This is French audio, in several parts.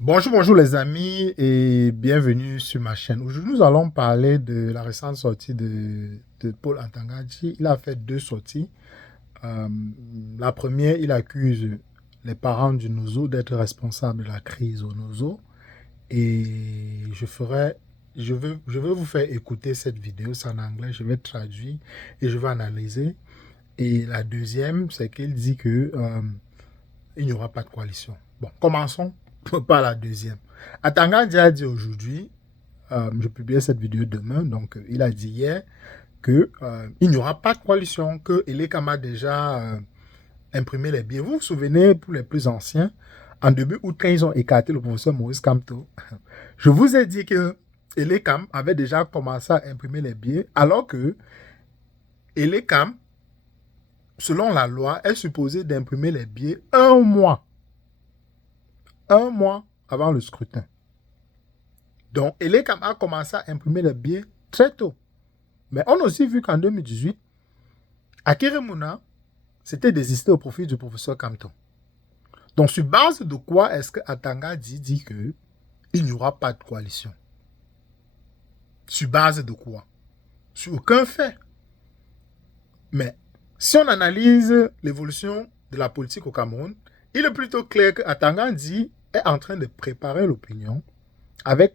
Bonjour les amis et bienvenue sur ma chaîne. Aujourd'hui, nous allons parler de la récente sortie de Paul Antangadji. Il a fait deux sorties. Euh, la première, il accuse les parents du Nozo d'être responsables de la crise au Nozo. Et je veux vous faire écouter cette vidéo, c'est en anglais, je vais traduire et je vais analyser. Et la deuxième, c'est qu'il dit que il n'y aura pas de coalition. Bon, commençons par la deuxième. Atanga a dit aujourd'hui, je publie cette vidéo demain, donc il a dit hier que il n'y aura pas de coalition, que Elekam a déjà imprimé les billets. Vous vous souvenez, pour les plus anciens, en début août, quand ils ont écarté le professeur Maurice Kamto, je vous ai dit que Elekam avait déjà commencé à imprimer les billets, alors que Elekam, selon la loi, est supposé d'imprimer les billets un mois avant le scrutin. Donc, Elekam a commencé à imprimer les billets très tôt. Mais on a aussi vu qu'en 2018, Akeremuna s'était désisté au profit du professeur Kamto. Donc, sur base de quoi est-ce que Atanga dit qu'il n'y aura pas de coalition? Sur base de quoi? Sur aucun fait. Mais si on analyse l'évolution de la politique au Cameroun, il est plutôt clair que Atanga est en train de préparer l'opinion avec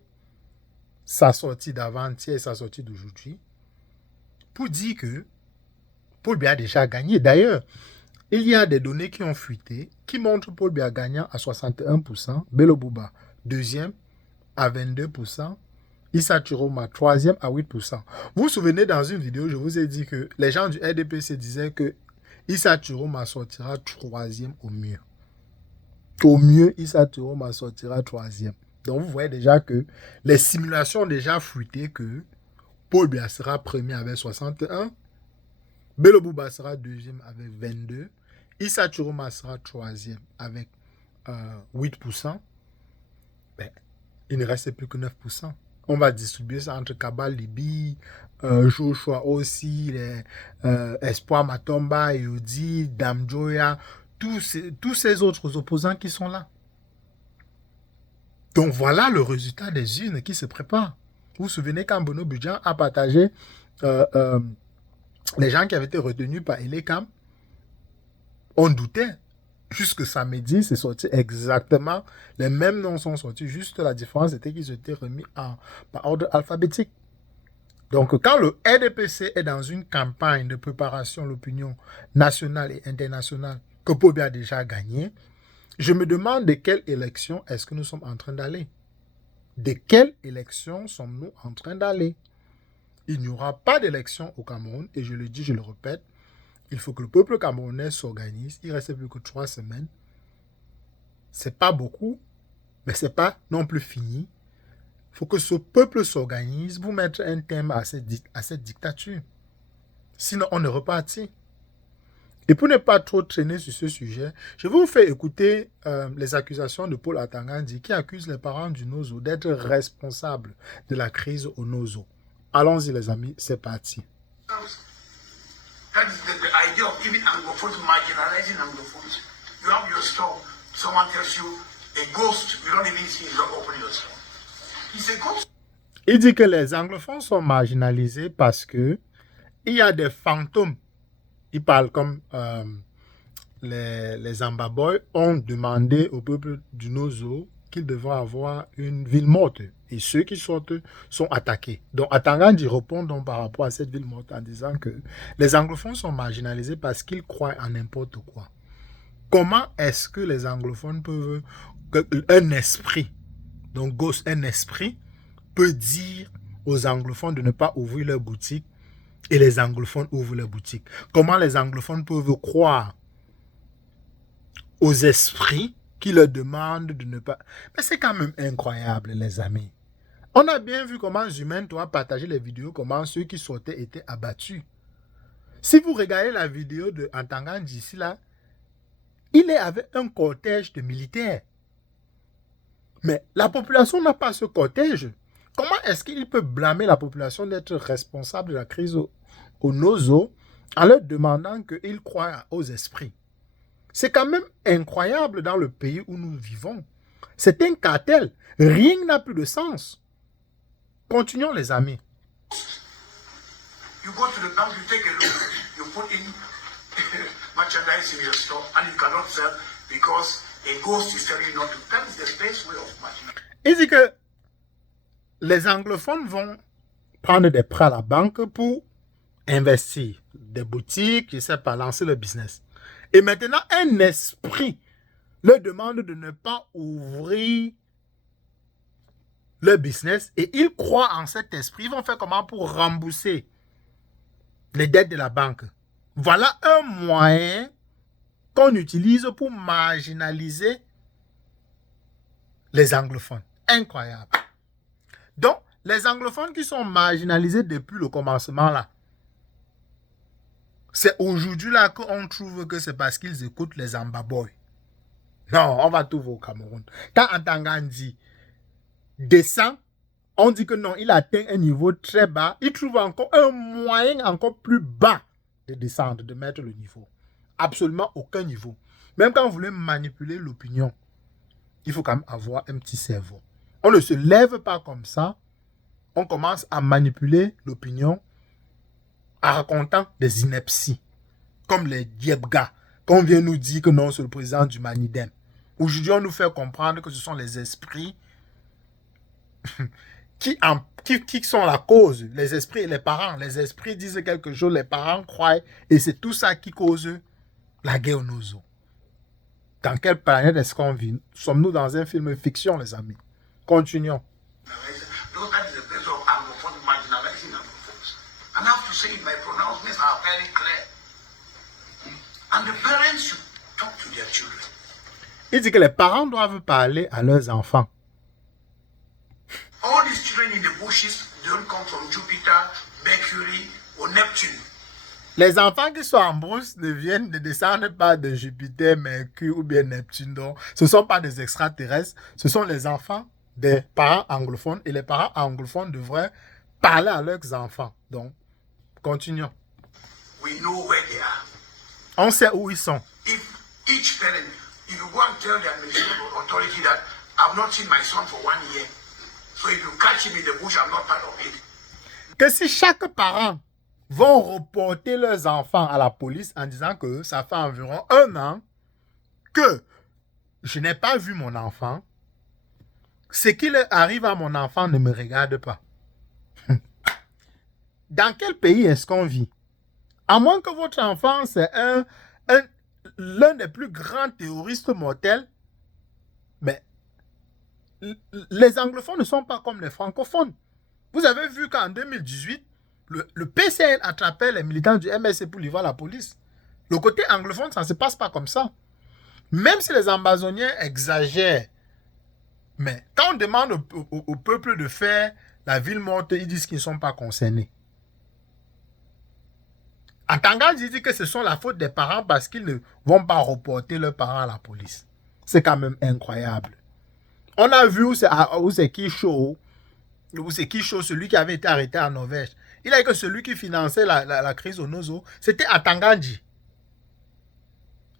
sa sortie d'avant-hier et sa sortie d'aujourd'hui pour dire que Paul Biya a déjà gagné. D'ailleurs, il y a des données qui ont fuité qui montrent Paul Biya gagnant à 61%, Bello Bouba deuxième à 22%, Issa Chiroma troisième à 8%. Vous vous souvenez, dans une vidéo, je vous ai dit que les gens du RDPC disaient que Issa Chiroma sortira troisième au mieux. Au mieux, Issa Chiroma sortira troisième. Donc vous voyez déjà que les simulations ont déjà fuité que Paul Biya sera premier avec 61%, Bello Bouba sera deuxième avec 22%, Issa Chiroma sera troisième avec 8%. Ben, il ne reste plus que 9%. On va distribuer ça entre Kabal Libi, Joshua aussi, les, Espoir Matomba, Yodi, Damjoya, tous ces autres opposants qui sont là. Donc voilà le résultat des urnes qui se préparent. Vous vous souvenez quand Bono Budjan a partagé les gens qui avaient été retenus par Elekam, on doutait. Jusque samedi, c'est sorti exactement. Les mêmes noms sont sortis. Juste la différence était qu'ils étaient remis par ordre alphabétique. Donc, quand le RDPC est dans une campagne de préparation de l'opinion nationale et internationale que Paul Biya a déjà gagné, je me demande de quelle élection est-ce que nous sommes en train d'aller? De quelle élection sommes-nous en train d'aller? Il n'y aura pas d'élection au Cameroun, et je le dis, je le répète, il faut que le peuple camerounais s'organise. Il ne reste plus que 3 semaines. C'est pas beaucoup, mais c'est pas non plus fini. Il faut que ce peuple s'organise pour mettre un terme à cette dictature. Sinon, on est reparti. Et pour ne pas trop traîner sur ce sujet, je vais vous faire écouter les accusations de Paul Atangandi qui accuse les parents du Nozo d'être responsables de la crise au Nozo. Allons-y les amis, c'est parti. That is the idea of even Anglophones marginalizing Anglophones. You have your store, someone tells you a ghost, you don't even see it, you don't open your store. It's a ghost. Il dit que les anglophones sont marginalisés parce que il y a des fantômes. Il parle comme les Ambaboy ont demandé au peuple du Nozo qu'ils devraient avoir une ville morte. Et ceux qui sortent sont attaqués. Donc Atangandi répond donc par rapport à cette ville morte en disant que les anglophones sont marginalisés parce qu'ils croient en n'importe quoi. Comment est-ce que les anglophones peuvent... Un esprit, donc ghost, un esprit, peut dire aux anglophones de ne pas ouvrir leur boutique et les anglophones ouvrent leur boutique? Comment les anglophones peuvent croire aux esprits qui leur demandent de ne pas... Mais c'est quand même incroyable, les amis. On a bien vu comment Zumain doit partager les vidéos, comment ceux qui sortaient étaient abattus. Si vous regardez la vidéo de Antangadji ici, là, il est avec un cortège de militaires. Mais la population n'a pas ce cortège. Comment est-ce qu'il peut blâmer la population d'être responsable de la crise au Nozo en leur demandant qu'ils croient aux esprits? C'est quand même incroyable dans le pays où nous vivons. C'est un cartel. Rien n'a plus de sens. Continuons, les amis. You go to the bank, you take a loan, you put in merchandise in your store, and you cannot sell because a ghost is telling you not to. That is the best way of matching. Il dit que les anglophones vont prendre des prêts à la banque pour investir. Des boutiques, je ne sais pas, lancer le business. Et maintenant, un esprit leur demande de ne pas ouvrir le business et ils croient en cet esprit. Ils vont faire comment pour rembourser les dettes de la banque. Voilà un moyen qu'on utilise pour marginaliser les anglophones. Incroyable. Donc, les anglophones qui sont marginalisés depuis le commencement là, c'est aujourd'hui là qu'on trouve que c'est parce qu'ils écoutent les ambaboy. Non, on va tout voir au Cameroun. Quand Antangan dit descend, on dit que non, il atteint un niveau très bas. Il trouve encore un moyen encore plus bas de descendre, de mettre le niveau. Absolument aucun niveau. Même quand vous voulez manipuler l'opinion, il faut quand même avoir un petit cerveau. On ne se lève pas comme ça. On commence à manipuler l'opinion en racontant des inepties. Comme les Diebga, qu'on vient nous dire que non, c'est le président du Manidem. Aujourd'hui, on nous fait comprendre que ce sont les esprits qui sont la cause. Les esprits et les parents. Les esprits disent quelque chose, les parents croient. Et c'est tout ça qui cause la guerre aux Nozo. Dans quelle planète est-ce qu'on vit? Sommes-nous dans un film fiction, les amis? Continuons. That is the best of anglophone marginalizing anglophones. And I have to say it, my pronouncements are very clear. And the parents should talk to their children. Il dit que les parents doivent parler à leurs enfants. All these children in the bushes don't come from Jupiter, Mercury, or Neptune. Les enfants qui sont en brousse ne descendent pas de Jupiter, Mercure ou bien Neptune. Donc, ce ne sont pas des extraterrestres. Ce sont les enfants des parents anglophones. Et les parents anglophones devraient parler à leurs enfants. Donc, continuons. We know where they are. On sait où ils sont. If each parent, if you go and tell the administrative authority that I've not seen my son for 1 year, so if you catch him in the bush, I'm not part of it. Que si chaque parent vont reporter leurs enfants à la police en disant que ça fait environ 1 an que je n'ai pas vu mon enfant, ce qui arrive à mon enfant ne me regarde pas. Dans quel pays est-ce qu'on vit? À moins que votre enfant, c'est l'un des plus grands terroristes mortels, mais les anglophones ne sont pas comme les francophones. Vous avez vu qu'en 2018, le PCN attrapait les militants du MSC pour livrer à la police. Le côté anglophone, ça ne se passe pas comme ça. Même si les ambazoniens exagèrent, mais quand on demande au peuple de faire la ville morte, ils disent qu'ils ne sont pas concernés. Antangan dit que ce sont la faute des parents parce qu'ils ne vont pas reporter leurs parents à la police. C'est quand même incroyable. On a vu où c'est Kisho, celui qui avait été arrêté en Norvège. Il a dit que celui qui finançait la crise au Nozo, c'était Atangandji.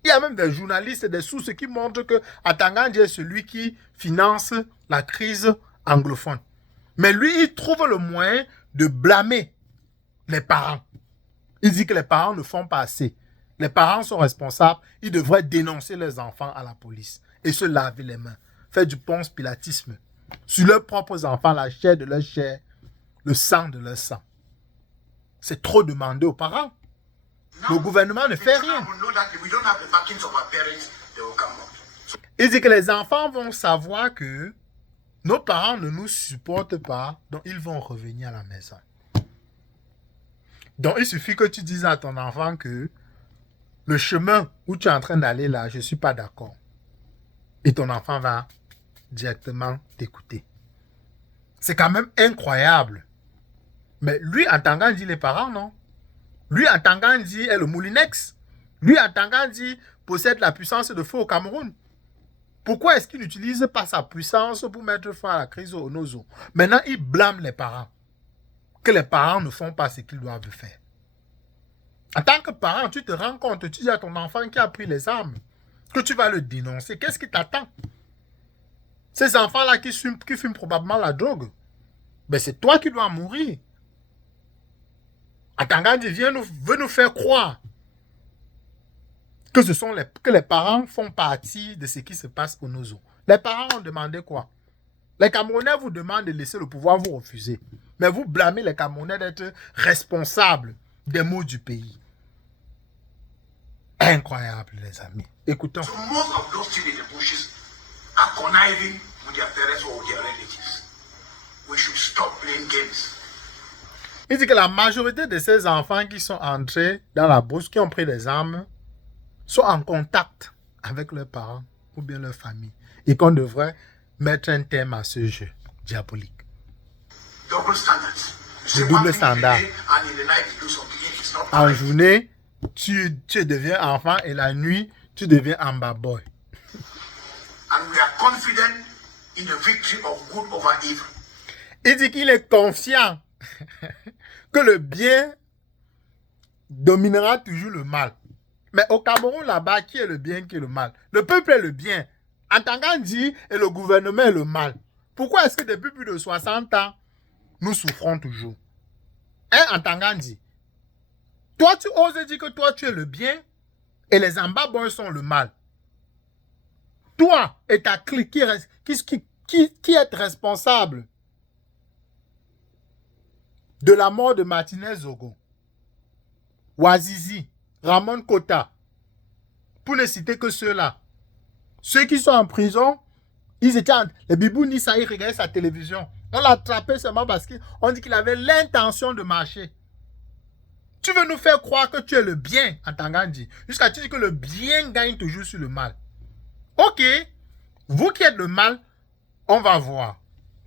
Il y a même des journalistes et des sources qui montrent que Atangandji est celui qui finance la crise anglophone. Mais lui, il trouve le moyen de blâmer les parents. Il dit que les parents ne font pas assez. Les parents sont responsables. Ils devraient dénoncer leurs enfants à la police et se laver les mains. Faire du ponce pilatisme sur leurs propres enfants, la chair de leur chair, le sang de leur sang. C'est trop demandé aux parents. Le gouvernement ne fait rien. Il dit que les enfants vont savoir que nos parents ne nous supportent pas, donc ils vont revenir à la maison. Donc il suffit que tu dises à ton enfant que le chemin où tu es en train d'aller là, je ne suis pas d'accord. Et ton enfant va directement t'écouter. C'est quand même incroyable. Mais lui, Atangandji, les parents, non. Lui, Atangandji est le Moulinex. Lui, Atangandji possède la puissance de feu au Cameroun. Pourquoi est-ce qu'il n'utilise pas sa puissance pour mettre fin à la crise au Nozo? Maintenant, il blâme les parents. Que les parents ne font pas ce qu'ils doivent faire. En tant que parent, tu te rends compte, tu dis à ton enfant qui a pris les armes, que tu vas le dénoncer. Qu'est-ce qui t'attend? Ces enfants-là qui fument probablement la drogue, ben c'est toi qui dois mourir. Atangandi veut nous faire croire que que les parents font partie de ce qui se passe au Nozo. Les parents ont demandé quoi? Les Camerounais vous demandent de laisser le pouvoir, vous refusez. Mais vous blâmez les Camerounais d'être responsables des maux du pays. Incroyable, les amis. Écoutons. So most of those children in the bushes are conniving with their parents or with their relatives. We should stop playing games. Il dit que la majorité de ces enfants qui sont entrés dans la brousse, qui ont pris des armes, sont en contact avec leurs parents ou bien leur famille. Et qu'on devrait mettre un terme à ce jeu diabolique. Double standards. Le double standard. En journée, tu deviens enfant et la nuit, tu deviens amba boy. And we are confident in the victory of good over evil. Il dit qu'il est confiant que le bien dominera toujours le mal. Mais au Cameroun, là-bas, qui est le bien, qui est le mal? Le peuple est le bien. Antangandi et le gouvernement est le mal. Pourquoi est-ce que depuis plus de 60 ans, nous souffrons toujours? Hein, Antangandi? Toi, tu oses dire que toi, tu es le bien et les Ambaboys sont le mal. Toi et ta clique qui est responsable de la mort de Martinez Zogo, Wazizi, Ramon Kota, pour ne citer que ceux-là. Ceux qui sont en prison, ils étaient les Bibou Nissa, ils regardaient sa télévision. On l'a attrapé seulement parce qu'on dit qu'il avait l'intention de marcher. Tu veux nous faire croire que tu es le bien, en Tangandi, jusqu'à tu dis que le bien gagne toujours sur le mal. Ok, vous qui êtes le mal, on va voir.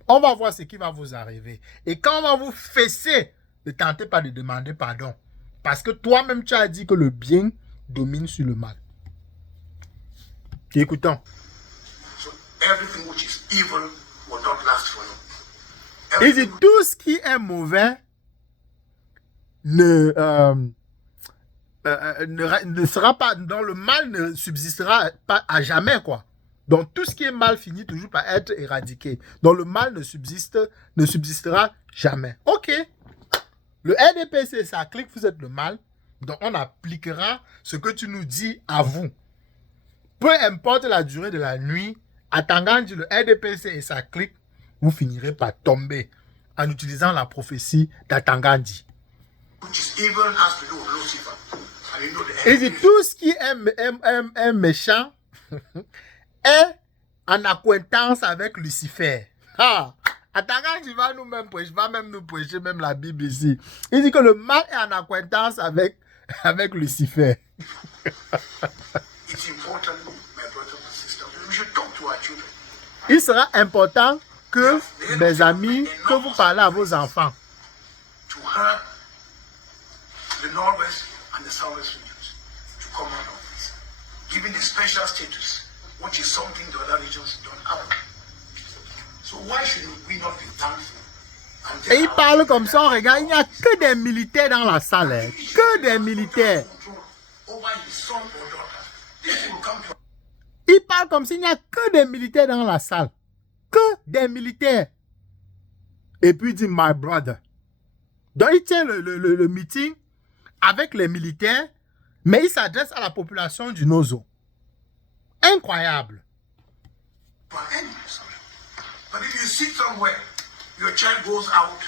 On va voir ce qui va vous arriver. Et quand on va vous fesser, ne tentez pas de demander pardon. Parce que toi-même, tu as dit que le bien domine sur le mal. Écoutons. So everything which is evil will not last for you. Il dit tout ce qui est mauvais ne sera pas, dans le mal ne subsistera pas à jamais, quoi. Donc tout ce qui est mal finit toujours par être éradiqué. Donc le mal ne subsistera jamais. Ok. Le RDPC, ça clique, vous êtes le mal. Donc on appliquera ce que tu nous dis à vous. Peu importe la durée de la nuit, à Tangandi, le RDPC et sa clique, vous finirez par tomber en utilisant la prophétie d'Atangandi. Et dit tout ce qui est méchant est en acquaintance avec Lucifer. Ah, Atangandi va même nous prêcher même la Bible ici. Il dit que le mal est en acquaintance avec Lucifer. Il sera important que, mes amis, que vous parlez à vos enfants. The Northwest and the Southwest regions to come out of this, giving a special status, which is something the other regions don't have. So why should we not be thankful? Et il parle comme ça, on regarde, il n'y a que des militaires dans la salle, hein. Que des militaires. Il parle comme s'il n'y a que des militaires dans la salle. Que des militaires. Et puis il dit, my brother. Donc il tient le meeting avec les militaires, mais il s'adresse à la population du Nozo. Incroyable. But if you sit somewhere, your child goes out,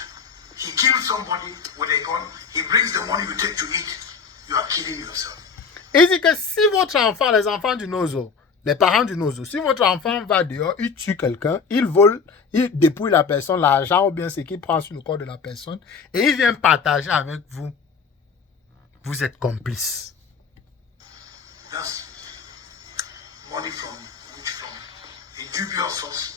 he kills somebody with a gun, he brings the money you take to eat, you are killing yourself. Il dit que si votre enfant, les enfants du Nozo, les parents du Nozo, si votre enfant va dehors, il tue quelqu'un, il vole, il dépouille la personne, l'argent ou bien ce qu'il prend sur le corps de la personne, et il vient partager avec vous, vous êtes complice. That's money from a dubious source.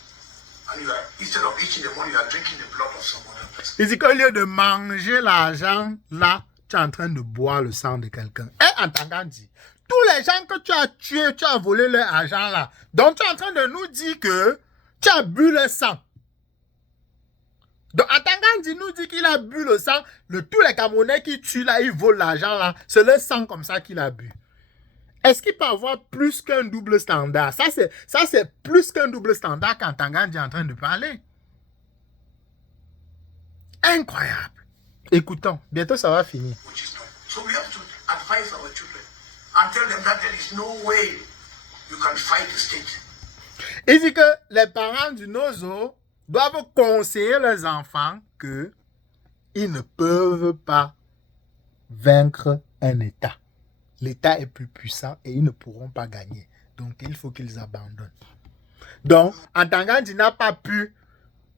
And you are, instead of eating the money, you are drinking the blood of someone else. Il dit qu'au lieu de manger l'argent, là, tu es en train de boire le sang de quelqu'un. Et en Tangandi, tous les gens que tu as tués, tu as volé leur argent là. Donc tu es en train de nous dire que tu as bu le sang. Donc Atangandi nous dit qu'il a bu le sang. Tous les Camerounais qui tuent là, ils volent l'argent là. C'est le sang comme ça qu'il a bu. Est-ce qu'il peut avoir plus qu'un double standard? Ça, c'est plus qu'un double standard quand Tangandji est en train de parler. Incroyable. Écoutons, bientôt ça va finir. So we have to advise our children and tell them that there is no way you can fight the state. Il dit que les parents du Nozo doivent conseiller leurs enfants que ils ne peuvent pas vaincre un État. L'État est plus puissant et ils ne pourront pas gagner. Donc, il faut qu'ils abandonnent. Donc, Tangandji n'a pas pu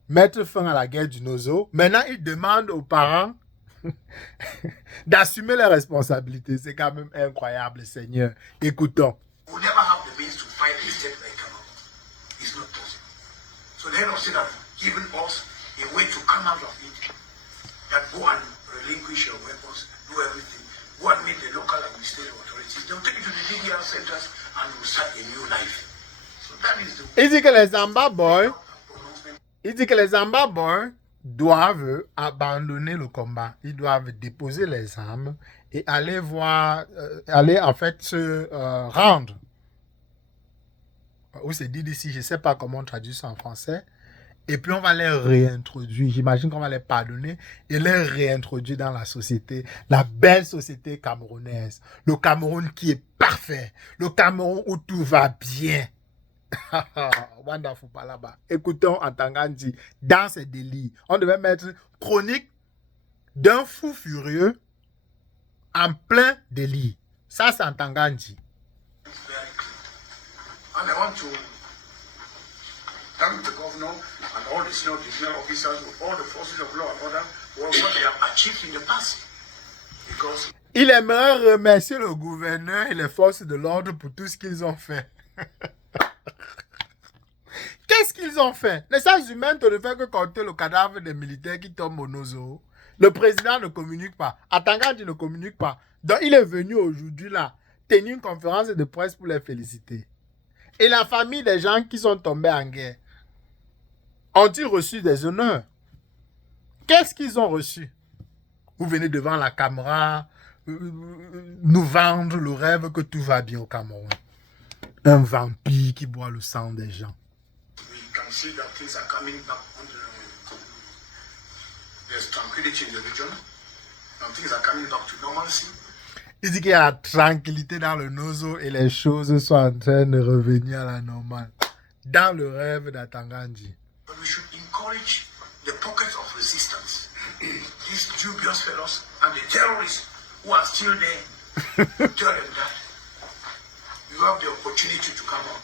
mettre fin à la guerre du Nozo. Maintenant, il demande aux parents d'assumer les responsabilités. C'est quand même incroyable, Seigneur. Écoutons. We never have the means to fight a state like Cameroon. It's not possible. So let us say that giving us a way to come out of it, that go and relinquish your weapons, do everything, go and meet the local and the state authorities. They'll take you to the DDR centers and you'll start a new life. So that is the Il dit que les Zamba Boys, doivent abandonner le combat. Ils doivent déposer les armes et aller aller en fait se rendre. Ou c'est dit ici, je ne sais pas comment on traduit ça en français. Et puis on va les réintroduire. J'imagine qu'on va les pardonner et les réintroduire dans la société, la belle société camerounaise. Le Cameroun qui est parfait. Le Cameroun où tout va bien. Wonderful Palaba. Écoutons Tangandji dans ses délits. On devait mettre chronique d'un fou furieux en plein délit. Ça, c'est Tangandji. And I want to thank the governor and all the senior divisional officers, all the forces of law and order, for what they have achieved in the past. Because il aimerait remercier le gouverneur et les forces de l'ordre pour tout ce qu'ils ont fait. Qu'est-ce qu'ils ont fait? Les sciences humaines ne font que compter le cadavre des militaires qui tombent au Nozo. Le président ne communique pas. Tangandji ne communique pas. Donc, il est venu aujourd'hui là, tenir une conférence de presse pour les féliciter. Et la famille des gens qui sont tombés en guerre, ont-ils reçu des honneurs? Qu'est-ce qu'ils ont reçu? Vous venez devant la caméra, nous vendre le rêve que tout va bien au Cameroun. Un vampire qui boit le sang des gens. we can see that things are coming back on there's tranquility in the region, and things are coming back to normalcy. Il dit qu'il y a la tranquillité dans le Nozo et les choses sont en train de revenir à la normale. Dans le rêve d'Tangandji. But we should encourage the pockets of resistance. These dubious fellows and the terrorists who are still there. Tell them that you have the opportunity to come out.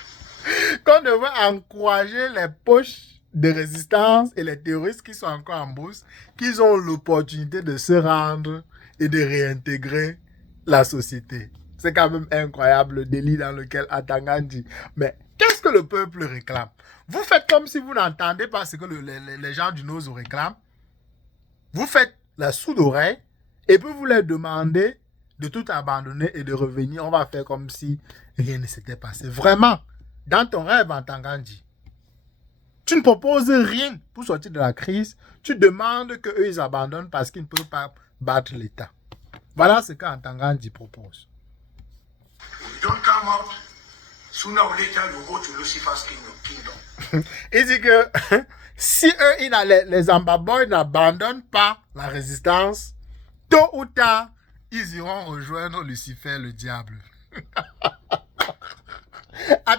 Qu'on devrait encourager les poches de résistance et les terroristes qui sont encore en bourse, qu'ils ont l'opportunité de se rendre et de réintégrer la société. C'est quand même incroyable le délit dans lequel Tangandji. Mais qu'est-ce que le peuple réclame? Vous faites comme si vous n'entendez pas ce que les gens du Nozo réclament. Vous faites la sourde oreille et puis vous leur demandez de tout abandonner et de revenir. On va faire comme si rien ne s'était passé. Vraiment, dans ton rêve Tangandji, tu ne proposes rien pour sortir de la crise. Tu demandes qu'eux ils abandonnent parce qu'ils ne peuvent pas battre l'État. Voilà ce qu'Tangandji propose. If you don't come out, sooner or later you go to Lucifer's kingdom. Il dit que si eux, les Ambaboy n'abandonnent pas la résistance, tôt ou tard, ils iront rejoindre Lucifer, le diable.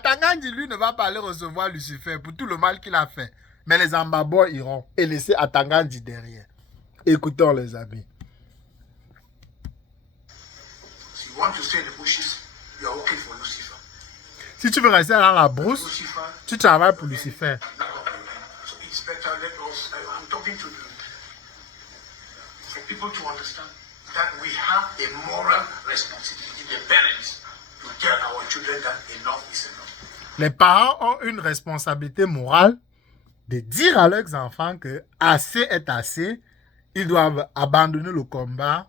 Tangandji, lui, ne va pas aller recevoir Lucifer pour tout le mal qu'il a fait. Mais les Ambaboy iront et laisser Tangandji derrière. Écoutons les amis. So you want to stay in the bushes, you are working for Lucifer. Si tu veux rester dans la brousse, Lucifer, tu travailles pour Lucifer. so it's better let us, I'm talking to you, for people to understand that we have a moral responsibility, the parents, to tell our children that enough is enough. Les parents ont une responsabilité morale de dire à leurs enfants que assez est assez. Ils doivent abandonner le combat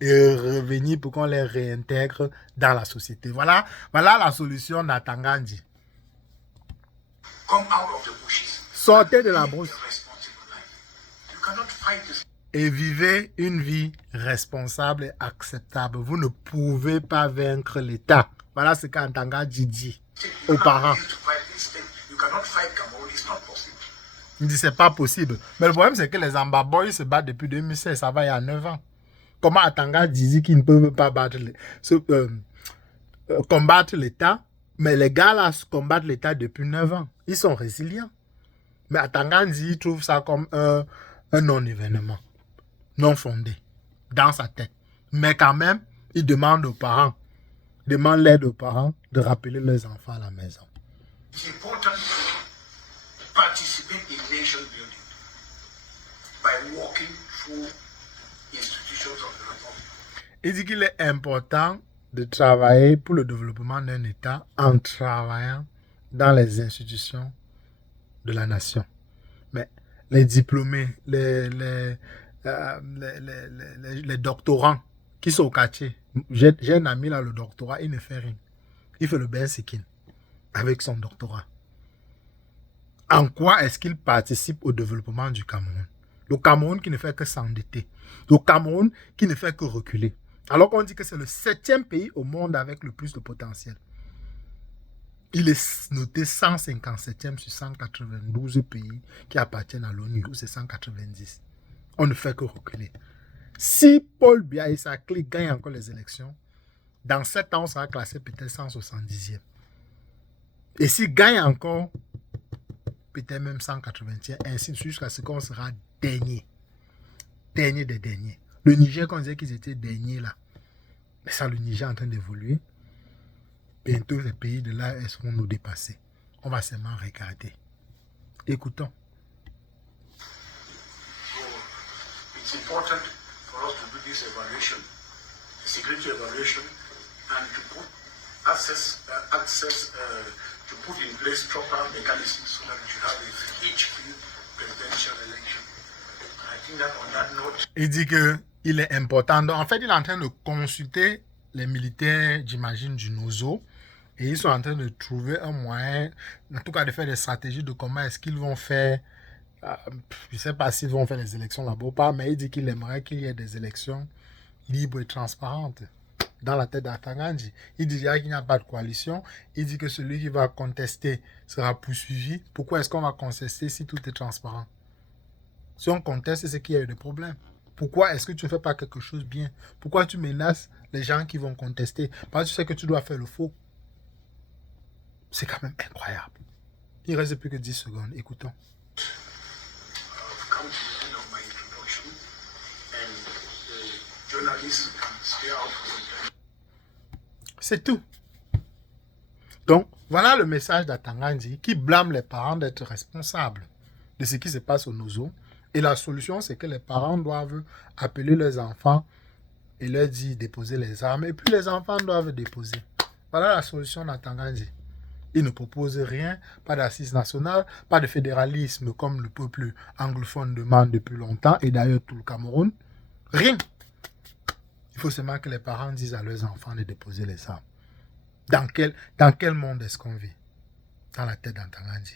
et revenir pour qu'on les réintègre dans la société. Voilà la solution d'Tangandji. Come out of the bushes. Sortez de la Live brousse a responsible life. You cannot fight this. et vivez une vie responsable et acceptable. Vous ne pouvez pas vaincre l'État. Voilà ce qu'Antanga dit aux parents. You cannot fight Cameroon, it's not possible. Il dit c'est pas possible. Mais le problème c'est que les Amba Boys se battent depuis 2016, ça va il y a 9 ans. Comment Atanga dit qu'ils ne peuvent pas combattre l'État, mais les gars là combattent l'État depuis 9 ans. Ils sont résilients. Mais Atanga dit il trouve ça comme un non-événement, non fondé, dans sa tête. Mais quand même, il demande aux parents, demande l'aide aux parents de rappeler leurs enfants à la maison. It's important to participate in nation building by walking through institutions of the Republic. Il dit qu'il est important de travailler pour le développement d'un État en travaillant dans les institutions de la nation. Mais les diplômés, les doctorants qui sont au quartier, j'ai un ami là, le doctorat, il ne fait rien. Il fait le bain sikin avec son doctorat. En quoi est-ce qu'il participe au développement du Cameroun? Le Cameroun qui ne fait que s'endetter. Le Cameroun qui ne fait que reculer. Alors qu'on dit que c'est le 7e pays au monde avec le plus de potentiel. Il est noté 157e sur 192 pays qui appartiennent à l'ONU, ou c'est 190. On ne fait que reculer. Si Paul Biya et sa clique gagnent encore les élections, dans 7 ans, on sera classé peut-être 170e. Et s'il gagne encore, peut-être même 180e, ainsi de suite, jusqu'à ce qu'on sera dernier. Dernier des derniers. Le Niger, qu'on disait qu'ils étaient derniers là. Mais ça, le Niger est en train d'évoluer. Bientôt, les pays de là seront nous dépasser. On va seulement regarder. Écoutons. So it's important for us to do this evaluation, the security evaluation, and to put to put in place proper mechanisms so that we should have a each presidential election. And I think that on that note, Il dit qu'il est important. Donc, en fait, il est en train de consulter les militaires, j'imagine, du NOZO. Et ils sont en train de trouver un moyen, en tout cas de faire des stratégies de comment est-ce qu'ils vont faire. Je ne sais pas s'ils vont faire les élections là-bas ou pas, mais il dit qu'il aimerait qu'il y ait des élections libres et transparentes. Dans la tête d'Atangandji. Il dit qu'il n'y a pas de coalition. Il dit que celui qui va contester sera poursuivi. Pourquoi est-ce qu'on va contester si tout est transparent? Si on conteste, c'est qu'il y a eu des problèmes. Pourquoi est-ce que tu ne fais pas quelque chose bien? Pourquoi tu menaces les gens qui vont contester? Parce que tu sais que tu dois faire le faux. C'est quand même incroyable. Il ne reste plus que 10 secondes. Écoutons. I've come to the end of my introduction, and the journalists can stay out for some time. C'est tout. Donc, voilà le message d'Atangandji qui blâme les parents d'être responsables de ce qui se passe au Nozo. Et la solution, c'est que les parents doivent appeler leurs enfants et leur dire déposer les armes. Et puis les enfants doivent déposer. Voilà la solution d'Atangandji. Il ne propose rien, pas d'assise nationale, pas de fédéralisme comme le peuple anglophone demande depuis longtemps, et d'ailleurs tout le Cameroun. Rien. Il faut seulement que les parents disent à leurs enfants de déposer les armes. Dans quel monde est-ce qu'on vit? Dans la tête d'Atangandji.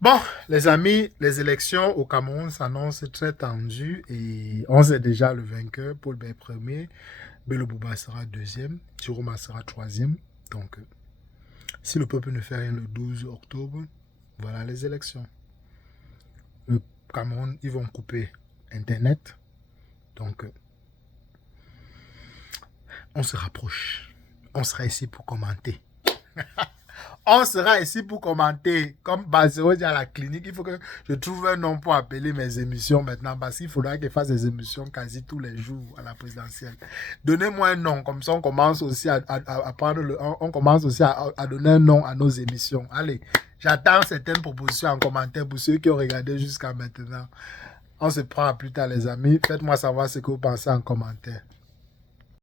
Bon, les amis, les élections au Cameroun s'annoncent très tendues et on sait déjà le vainqueur. Paul Biya premier, Bello Bouba sera deuxième, Tiroma sera troisième. Donc, si le peuple ne fait rien le 12 octobre, voilà les élections. Le Cameroun, ils vont couper Internet. Donc, on se rapproche. On sera ici pour commenter. On sera ici pour commenter. Comme Bazero dit à la clinique, il faut que je trouve un nom pour appeler mes émissions maintenant. Parce qu'il faudra qu'il fasse des émissions quasi tous les jours à la présidentielle. Donnez-moi un nom. Comme ça, on commence aussi à prendre on commence aussi à donner un nom à nos émissions. Allez, j'attends certaines propositions en commentaire pour ceux qui ont regardé jusqu'à maintenant. On se prend à plus tard, les amis. Faites-moi savoir ce que vous pensez en commentaire.